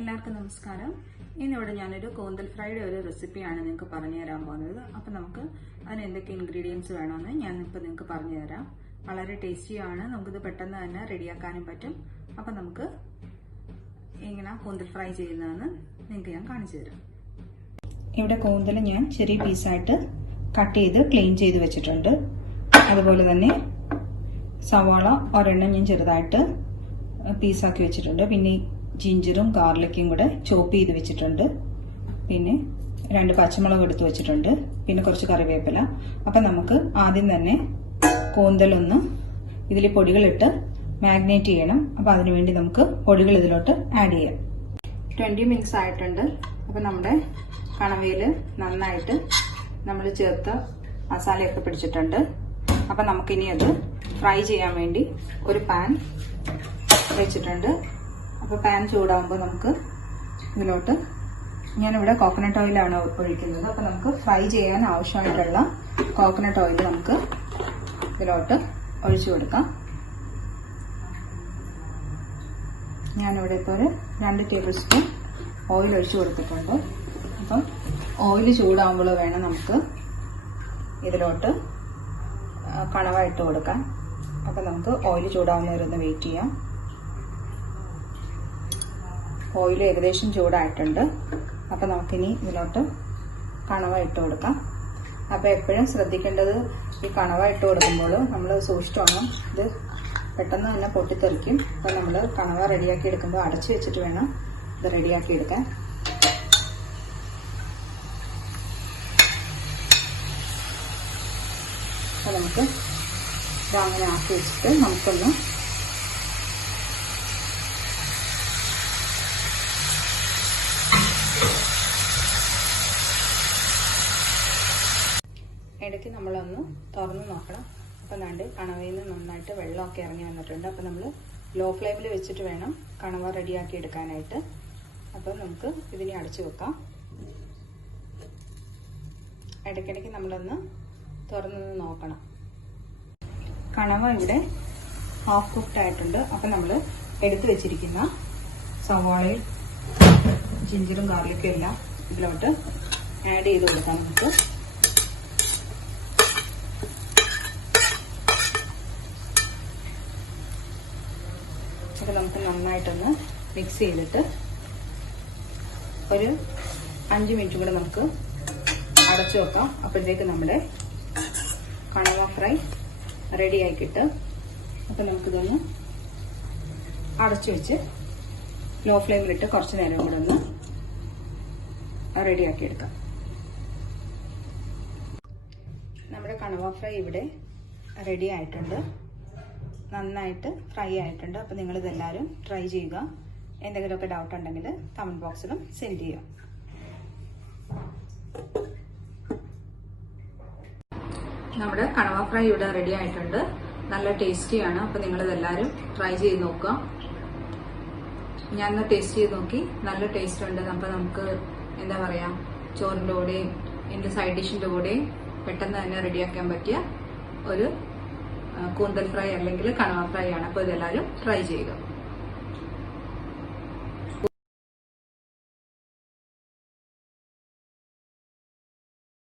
എല്ലാവർക്കും നമസ്കാരം. ഇന്നിവിടെ ഞാനൊരു കൂന്തൽ ഫ്രൈയുടെ ഒരു റെസിപ്പിയാണ് നിങ്ങൾക്ക് പറഞ്ഞു തരാൻ പോകുന്നത്. അപ്പം നമുക്ക് അതിന് എന്തൊക്കെ ഇൻഗ്രീഡിയൻസ് വേണമെന്ന് ഞാനിപ്പോൾ നിങ്ങൾക്ക് പറഞ്ഞു തരാം. വളരെ ടേസ്റ്റിയാണ്, നമുക്കിത് പെട്ടെന്ന് തന്നെ റെഡിയാക്കാനും പറ്റും. അപ്പം നമുക്ക് എങ്ങനെ കൂന്തൽ ഫ്രൈ ചെയ്യുന്നതെന്ന് നിങ്ങൾക്ക് ഞാൻ കാണിച്ചു തരാം. ഇവിടെ കൂന്തൽ ഞാൻ ചെറിയ പീസായിട്ട് കട്ട് ചെയ്ത് ക്ലീൻ ചെയ്ത് വെച്ചിട്ടുണ്ട്. അതുപോലെ തന്നെ സവാള ഒരെണ്ണം ഞാൻ ചെറുതായിട്ട് പീസാക്കി വെച്ചിട്ടുണ്ട്. പിന്നെ ജിഞ്ചറും ഗാർലിക്കും കൂടെ ചോപ്പ് ചെയ്ത് വെച്ചിട്ടുണ്ട്. പിന്നെ 2 പച്ചമുളക് എടുത്ത് വെച്ചിട്ടുണ്ട്. പിന്നെ കുറച്ച് കറിവേപ്പില. അപ്പം നമുക്ക് ആദ്യം തന്നെ കൂന്തലൊന്ന് ഇതിൽ പൊടികളിട്ട് മാഗ്നേറ്റ് ചെയ്യണം. അപ്പം അതിനുവേണ്ടി നമുക്ക് പൊടികൾ ഇതിലോട്ട് ആഡ് ചെയ്യാം. 20 മിനിറ്റ്സ് ആയിട്ടുണ്ട്. അപ്പം നമ്മുടെ കണവയിൽ നന്നായിട്ട് നമ്മൾ ചേർത്ത മസാലയൊക്കെ പിടിച്ചിട്ടുണ്ട്. അപ്പം നമുക്കിനി അത് ഫ്രൈ ചെയ്യാൻ വേണ്ടി ഒരു പാൻ വെച്ചിട്ടുണ്ട്. അപ്പോൾ പാൻ ചൂടാകുമ്പോൾ നമുക്ക് ഇതിലോട്ട് ഞാനിവിടെ കോക്കനട്ട് ഓയിലാണ് ഒഴിക്കുന്നത്. അപ്പോൾ നമുക്ക് ഫ്രൈ ചെയ്യാൻ ആവശ്യമായിട്ടുള്ള കോക്കനട്ട് ഓയിൽ നമുക്ക് ഇതിലോട്ട് ഒഴിച്ചു കൊടുക്കാം. ഞാനിവിടെ ഇപ്പോൾ ഒരു 2 ടേബിൾ സ്പൂൺ ഓയിൽ ഒഴിച്ചു കൊടുത്തിട്ടുണ്ട്. അപ്പം ഓയിൽ ചൂടാകുമ്പോൾ വേണം നമുക്ക് ഇതിലോട്ട് കണവ ഇട്ട് കൊടുക്കാൻ. അപ്പം നമുക്ക് ഓയിൽ ചൂടാവുന്നവരൊന്ന് വെയിറ്റ് ചെയ്യാം. ഓയിൽ ഏകദേശം ചൂടായിട്ടുണ്ട്. അപ്പം നമുക്കിനി ഇതിലോട്ട് കണവ ഇട്ട് കൊടുക്കാം. അപ്പോൾ എപ്പോഴും ശ്രദ്ധിക്കേണ്ടത് ഈ കണവ ഇട്ട് കൊടുക്കുമ്പോൾ നമ്മൾ സൂക്ഷിച്ചോണം, ഇത് പെട്ടെന്ന് തന്നെ പൊട്ടിത്തെറിക്കും. അപ്പം നമ്മൾ കണവ റെഡിയാക്കി എടുക്കുമ്പോൾ അടച്ചു വെച്ചിട്ട് വേണം ഇത് റെഡിയാക്കി എടുക്കാൻ. അപ്പം നമുക്ക് ഇതങ്ങനെ ആക്കി വെച്ചിട്ട് നമുക്കൊന്ന് ഇടയ്ക്ക് നമ്മളൊന്ന് തുറന്ന് നോക്കണം. അപ്പം കണ്ട് കണവയിൽ നിന്ന് നന്നായിട്ട് വെള്ളമൊക്കെ ഇറങ്ങി വന്നിട്ടുണ്ട്. അപ്പം നമ്മൾ ലോ ഫ്ലെയിമിൽ വെച്ചിട്ട് വേണം കണവ റെഡിയാക്കി എടുക്കാനായിട്ട്. അപ്പം നമുക്ക് ഇതിനെ അടച്ചു വെക്കാം. ഇടയ്ക്കിടയ്ക്ക് നമ്മളൊന്ന് തുറന്ന് നോക്കണം. കണവ ഇവിടെ ഹാഫ് കുക്ക്ഡ് ആയിട്ടുണ്ട്. അപ്പം നമ്മൾ എടുത്തു വെച്ചിരിക്കുന്ന സവാളയും ജിഞ്ചറും ഗാർലിക്കും എല്ലാം ഇതിലോട്ട് ആഡ് ചെയ്ത് കൊടുക്കാം. നമുക്ക് അപ്പോൾ നമുക്ക് നന്നായിട്ടൊന്ന് മിക്സ് ചെയ്തിട്ട് ഒരു 5 മിനിറ്റ് കൂടെ നമുക്ക് അടച്ചു വെക്കാം. അപ്പോഴത്തേക്ക് നമ്മുടെ കണവ ഫ്രൈ റെഡി ആയി കിട്ടും. അപ്പം നമുക്കിതൊന്ന് അടച്ചു വെച്ച് ലോ ഫ്ലെയിമിലിട്ട് കുറച്ച് നേരം കൂടെ ഒന്ന് റെഡിയാക്കി എടുക്കാം. നമ്മുടെ കണവ ഫ്രൈ ഇവിടെ റെഡി ആയിട്ടുണ്ട്. നന്നായിട്ട് ഫ്രൈ ആയിട്ടുണ്ട്. അപ്പോൾ നിങ്ങളിതെല്ലാവരും ട്രൈ ചെയ്യുക. എന്തെങ്കിലുമൊക്കെ ഡൗട്ട് ഉണ്ടെങ്കിൽ കമൻറ്റ് ബോക്സിലും സെൻഡ് ചെയ്യുക. നമ്മുടെ കണവ ഫ്രൈ ഇവിടെ റെഡി ആയിട്ടുണ്ട്. നല്ല ടേസ്റ്റിയാണ്. അപ്പോൾ നിങ്ങളിതെല്ലാവരും ട്രൈ ചെയ്ത് നോക്കുക. ഞാൻ ടേസ്റ്റ് ചെയ്ത് നോക്കി, നല്ല ടേസ്റ്റ് ഉണ്ട്. അപ്പോൾ നമുക്ക് എന്താ പറയുക, ചോറിൻ്റെ കൂടെയും എൻ്റെ സൈഡ് ഡിഷിൻ്റെ കൂടെയും പെട്ടെന്ന് തന്നെ റെഡിയാക്കാൻ പറ്റിയ ഒരു കൂന്തൽ ഫ്രൈ അല്ലെങ്കിൽ കണവ ഫ്രൈ ആണ്. അപ്പോൾ ഇതെല്ലാവരും ട്രൈ ചെയ്യുക.